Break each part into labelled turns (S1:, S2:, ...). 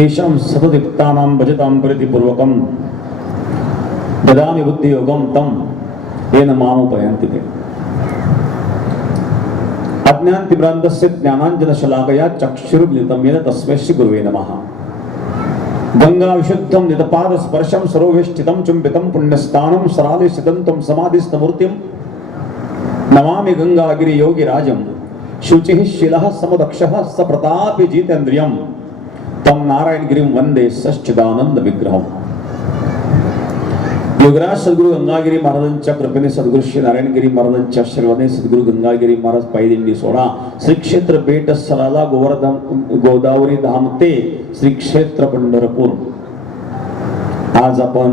S1: तेषां सतदीप्तानां भजतां प्रीतिपूर्वकं ददामि बुद्धियोगं तं येन मामुपयन्ति ते। अज्ञानतिभ्रान्तस्य ज्ञानाञ्जनशलाकया चक्षुर्मिलितं येन तस्मै श्रीगुरुवे नमः। गङ्गाविशुद्धं नितपादस्पर्शं सरोवेष्टितं चुम्बितं पुण्यस्थानं सराधिस्थितं तं समाधिस्थमूर्तिं। नमामि गङ्गागिरियोगिराजं शुचिः शिलः समदक्षः स प्रतापि जितेन्द्रियं तं नारायणगिरिं वन्दे सच्चिदानंद योगराज सद्गुरू गंगागिरी महाराजांच्या कृपेने सद्गुरू श्री नारायणगिरी महाराजांच्या आशीर्वादाने सद्गुरू गंगागिरी महाराज पायदिंडी सोडा। श्री क्षेत्र बेट सराला गोवर्धन गोदावरी धाम ते श्री क्षेत्र पंढरपूर। आज आपण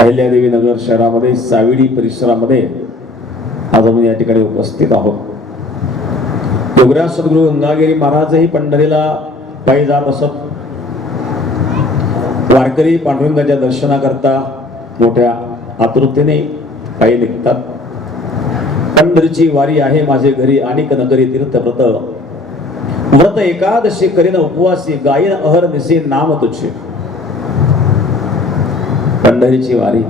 S1: अहिल्यादेवी नगर शहरामध्ये साविडी परिसरामध्ये आज आपण या ठिकाणी उपस्थित आहोत। योगराज सद्गुरू गंगागिरी महाराजही पंढरीला पायी जात असत वारकरी पांडुरंगाच्या दर्शनाकरता मोठ्या आतुरतेने पायी निघतात. पंढरीची वारी आहे माझे घरी अनेक नगरी तीर्थ व्रत व्रत एकादशी करीन उपवासी गायन अहर निसे नाम तुझे. पंढरीची वारी.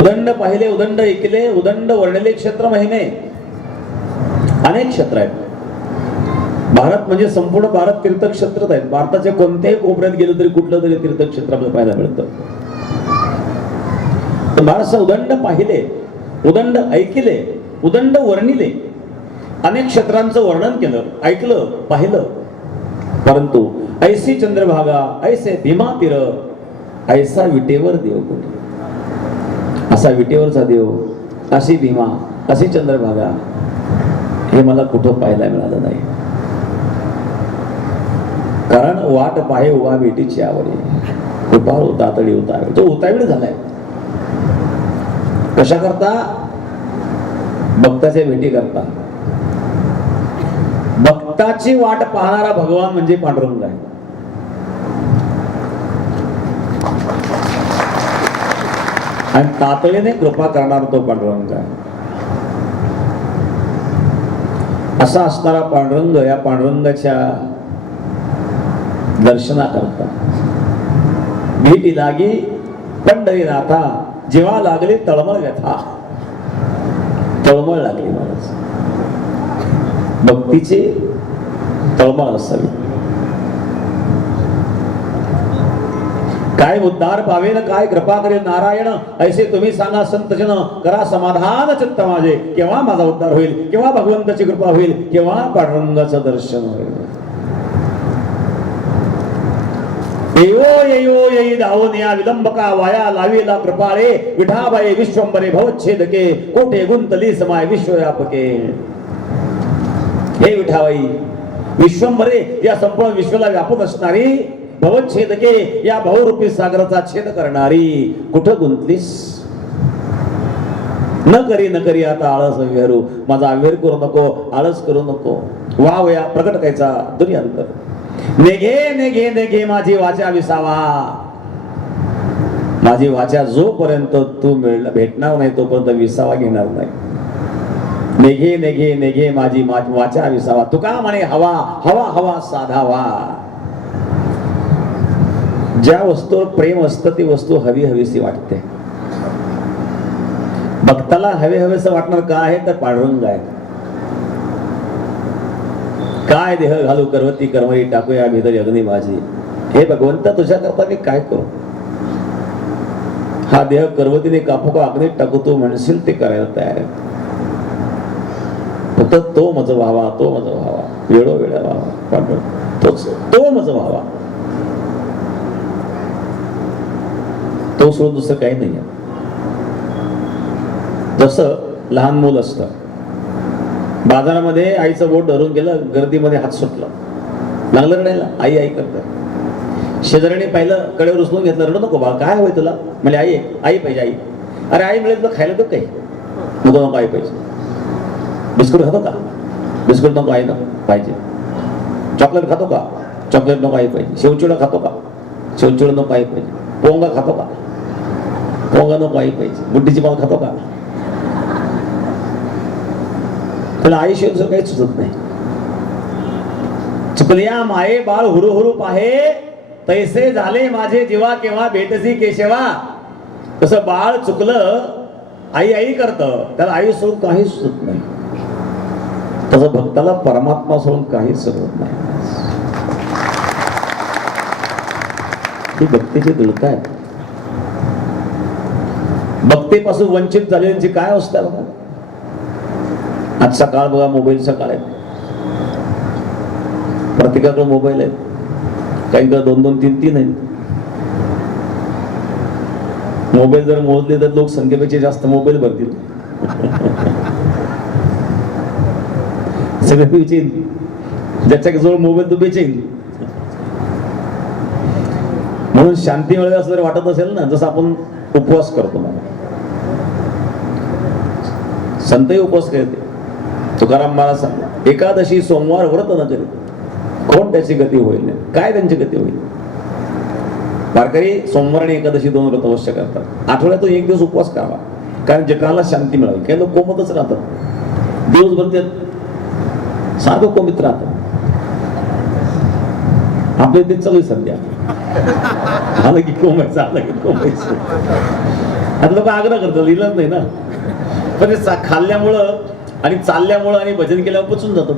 S1: उदंड पाहिले उदंड ऐकले उदंड वर्णले क्षेत्र महिने अनेक क्षेत्र आहेत. भारत म्हणजे संपूर्ण भारत तीर्थक्षेत्रच आहेत भारताच्या कोणत्याही कोपऱ्यात गेलं तरी कुठलं तरी तीर्थक्षेत्र आपल्याला पाहायला मिळतं. तर उदंड पाहिले उदंड ऐकिले उदंड वर्णिले. अनेक क्षेत्रांचं वर्णन केलं ऐकलं पाहिलं. परंतु ऐसी चंद्रभागा ऐसे भीमा तीर ऐसा विटेवर देव कुठे? असा विटेवरचा देव अशी भीमा अशी चंद्रभागा हे मला कुठं पाहायला मिळालं नाही. वाट पाहे उभा बेटीची आवडी कृपा उतातडी उतावीळ तो उतावीड झालाय. कशा करता? भक्ताच्या भेटी करता. भक्ताची वाट पाहणारा भगवान म्हणजे पांडुरंग आहे. आणि तातडीने कृपा करणार तो पांडुरंग आहे. असा असणारा पांडुरंग या पांडुरंगाच्या दर्शनाकरता. भेटी लागी पंढरीनाथा जेव्हा लागली तळमळ व्यथा. तळमळ लागली महाराज. भक्तीची तळमळ असावी. काय उद्धार पावेन काय कृपा करेल नारायण ऐसे तुम्ही सांगा संतजन करा समाधान चित्त माझे. केव्हा माझा उद्धार होईल? केव्हा भगवंताची कृपा होईल? केव्हा पांडुरंगाचं दर्शन होईल? येयो येयो येई धावून या विलंबका वाया लावीला कृपाळे विठाबाई विश्वंबरे भवच्छेदके कोठे गुंतली समाय विश्वव्यापके हे विठाबाई विश्वंबरे या संपूर्ण विश्वाला व्यापक असणारी भवच्छेदके या भाऊरूपी सागराचा छेद करणारी कुठं गुंतलीस न करी न करी आता आळस विहरू माझा अवेर करू नको आळस करू नको वाव या प्रकट कायचा दुनियांतर नेघे नेघे नेघे माझी वाचा विसावा. माझी वाचा जोपर्यंत तू मिळणं भेटणार नाही तोपर्यंत विसावा घेणार नाही. नेघे नेघे नेघे माझी वाचा विसावा. तुका म्हणे हवा हवा हवा साधावा. ज्या वस्तूवर प्रेम असतं ती वस्तू हवी हवीशी वाटते. भक्ताला हवे हवेस वाटणार का आहे तर पांडुरंग आहे. काय देह घालू करवती कर्मरी टाकूया भितरी अग्नी माझी? हे भगवंत तुझ्या करता मी काय करू? हा देह करवतीने कापू का अग्नीत टाकू तू म्हणशील ते करायला तयार आहे. फक्त तो मज व्हावा तो मज व्हावा. वेळोवेळा व्हावा. पांडुरंग तोच तो मज व्हावा. तो सोडून दुसरं काही नाही जसं लहान मूल असतं बाजारामध्ये आईचं बोट धरून गेलं गर्दीमध्ये हात सुटला. लागलं रडायला. आई आई करत. शेजाऱ्याने पाहिलं कडेवर उचलून घेतलं रडू नको बा काय हवंय तुला? म्हणजे आई आहे, आई पाहिजे आई. अरे आई मिळेल तर खायला तर काही. नको नको आई पाहिजे. बिस्कुट खातो का? बिस्कुट नको आई नको. पाहिजे. चॉकलेट खातो का? चॉकलेट नको आई पाहिजे. शेवचिडा खातो का? शेवचिडा नको आई पाहिजे. पोंगा खातो का? पोंगा नको आई पाहिजे. बुड्डीची पाव खातो का? त्याला आईशिवाय दुसरं काही सुचत नाही. चुकल्या माये बाळ हुरू हुरू पाहे तैसे झाले माझे जीवा केव्हा भेटसी केशवा. तसं बाळ चुकलं आई आई करत त्याला आई सोडून काहीच सुचत नाही. तसं भक्ताला परमात्मा सोडून काहीच सुचत नाही. ही भक्तीची दृढता आहे. भक्तीपासून वंचित झालेल्यांची काय अवस्था बघा. आजचा काळ बघा मोबाईलचा काळ आहे. प्रत्येकाकडे मोबाईल आहे. काहींकडे दोन दोन तीन तीन आहेत. मोबाईल जर मोजले तर लोक संख्येपेक्षा जास्त मोबाईल भरतील. सगळे बेचेन. ज्याच्याजवळ मोबाईल तो बेचेन. म्हणून शांती मिळेल असं जर वाटत असेल ना जसं आपण उपवास करतो. ना संतही उपवास करते. तुकाराम महाराज सांग एकादशी सोमवार व्रत न करीत कोण त्याची गती होईल काय त्यांची गती होईल? वारकरी सोमवार आणि एकादशी दोन व्रत अवश्य करतात. आठवड्यातून एक दिवस उपवास करावा. कारण जगाला शांती मिळावी. काही लोक कोमतच राहतात. दिवसभर ते सारखं कोमित राहतात. आपले ते चालू आहे सध्या. आलं की कोमायचं आलं की कोमायचं. आता लोक आग्रह करतात इलाज नाही ना. पण ते खाल्ल्यामुळं आणि चालल्यामुळं आणि भजन केल्यावर पचून जातो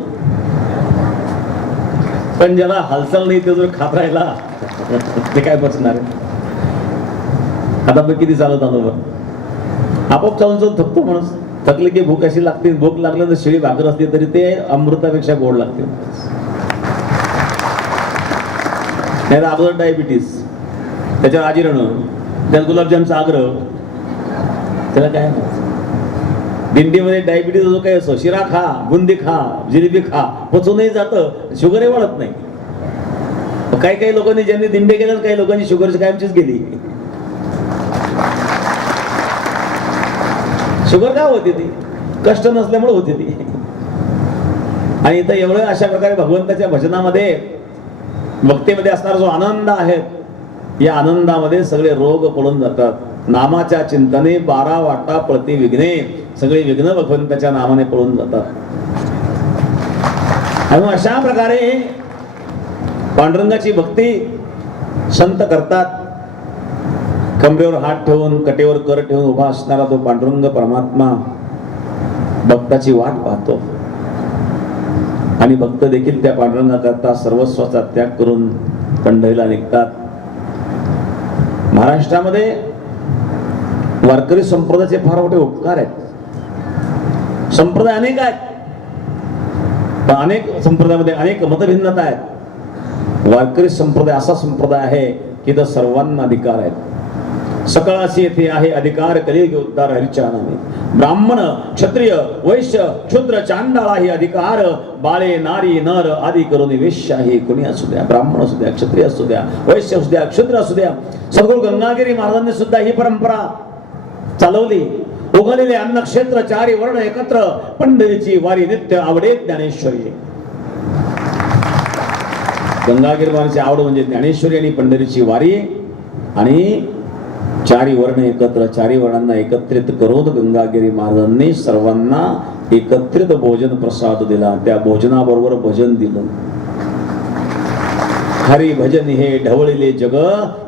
S1: पण ज्याला हालचाल नाही ते जर खात राहिला ते काय पचणार आता आपण किती चालत आलो बरं आपोआप चालून चालून थकतो माणूस. थकले की भूक अशी लागते भूक लागल्यानंतर तर शिळी भाकर असली तरी ते अमृतापेक्षा गोड लागते. नाही अगोदर डायबिटीस त्याच्यावर आजीरण त्याला गुलाबजामचा आग्रह. त्याला काय? करायचं? दिंडीमध्ये डायबिटीज जो काही असो शिरा खा बुंदी खा जिलेबी खा पचूनही जातं शुगरही वाढत नाही. काही काही लोकांनी ज्यांनी दिंडे केल्या काही लोकांची शुगरची कायमचीच गेली. शुगर का होती ती? कष्ट नसल्यामुळे होती ती. आणि इथं एवढं अशा प्रकारे भगवंताच्या भजनामध्ये भक्तीमध्ये असणारा जो आनंद आहे या आनंदामध्ये सगळे रोग पडून जातात. नामाच्या चिंतने बारा वाटा प्रति विघ्ने सगळे विघ्न भगवंताच्या नामाने पळून जातात. आणि अशा प्रकारे पांडुरंगाची भक्ती संत करतात. कमरेवर हात ठेवून कटेवर कर ठेवून उभा असणारा तो पांडुरंग परमात्मा भक्ताची वाट पाहतो. आणि भक्त देखील त्या पांडुरंगाकरता सर्वस्वाचा त्याग करून पंढरीला निघतात. महाराष्ट्रामध्ये वारकरी संप्रदायाचे फार मोठे उपकार आहेत. संप्रदाय अनेक आहेत. पण अनेक संप्रदायामध्ये अनेक मतभिन्नता आहेत. वारकरी संप्रदाय असा संप्रदाय आहे की तर सर्वांना अधिकार आहेत. सकळाशी येथे आहे अधिकार कधी उद्धार हरिच्या नामे. ब्राह्मण क्षत्रिय वैश्य क्षुद्र चांडाळा ही अधिकार. बाळे नारी नर आदी करून वेश्याही कुणी असू द्या ब्राह्मण असू द्या क्षत्रिय असू द्या वैश्य असू द्या क्षुद्र असू द्या. सद्गुरु गंगागिरी महाराजांनी सुद्धा ही परंपरा चालवली. उगलेले अन्न क्षेत्र चारी वर्ण एकत्र. पंढरीची वारी नित्य आवडे ज्ञानेश्वरी. गंगागिरी महाराजची आवड म्हणजे ज्ञानेश्वरी आणि पंढरीची वारी. आणि चारी वर्ण एकत्र चारी वर्णांना एकत्रित करून गंगागिरी महाराजांनी सर्वांना एकत्रित भोजन प्रसाद दिला. त्या भोजनाबरोबर भजन दिलं. हरी भजन हे ढवळले जग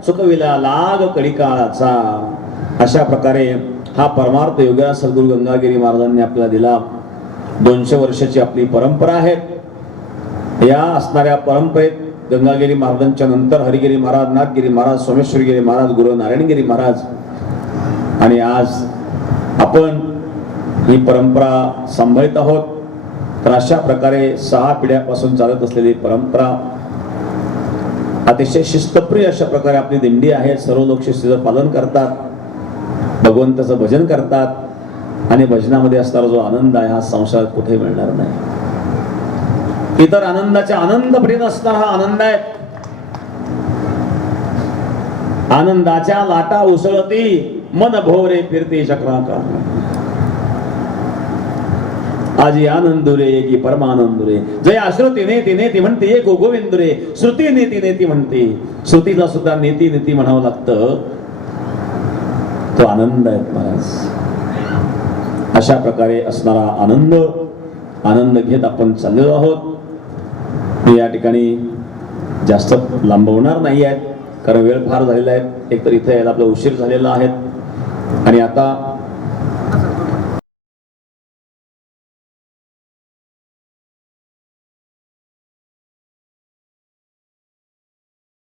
S1: चुकविला लाग कडिकाळाचा अशा प्रकारे हा परमार्थ योगा सद्गुरु गंगागिरी महाराजांनी आपल्याला दिला. दोनशे वर्षाची आपली परंपरा आहे. या असणाऱ्या परंपरेत गंगागिरी महाराजांच्या नंतर हरिगिरी महाराज नाथगिरी महाराज सोमेश्वरगिरी महाराज गुरु नारायणगिरी महाराज. आणि आज आपण ही परंपरा सांभाळत आहोत. तर अशा प्रकारे सहा पिढ्यापासून चालत असलेली परंपरा अतिशय शिस्तप्रिय अशा प्रकारे आपली दिंडी आहे. सर्व लोक शिस्तीचं पालन करतात. भगवंताचं भजन करतात आणि भजनामध्ये असणारा जो आनंद आहे हा संसारात कुठे मिळणार नाही. इतर आनंदाच्या आनंद प्रेम असणारा हा आनंद आहे. आनंदाच्या लाटा उसळती मन भोवरे फिरते चक्राकार. आजी आनंदुरे की परमानंदुरे. जय अश्रुती नेती नेती म्हणते एक गोविंदुरे. श्रुती नेती नेती म्हणते. श्रुतीला सुद्धा नेती नेती म्हणावं लागतं. तो आनंद आहे महाराज अशा प्रकारे असणारा आनंद आनंद घेत आपण चाललेलो आहोत. मी या ठिकाणी जास्त लांबवणार नाही आहेत कारण वेळ फार झालेला आहे. एकतर इथे यायला आपला उशीर झालेला आहे. आणि आता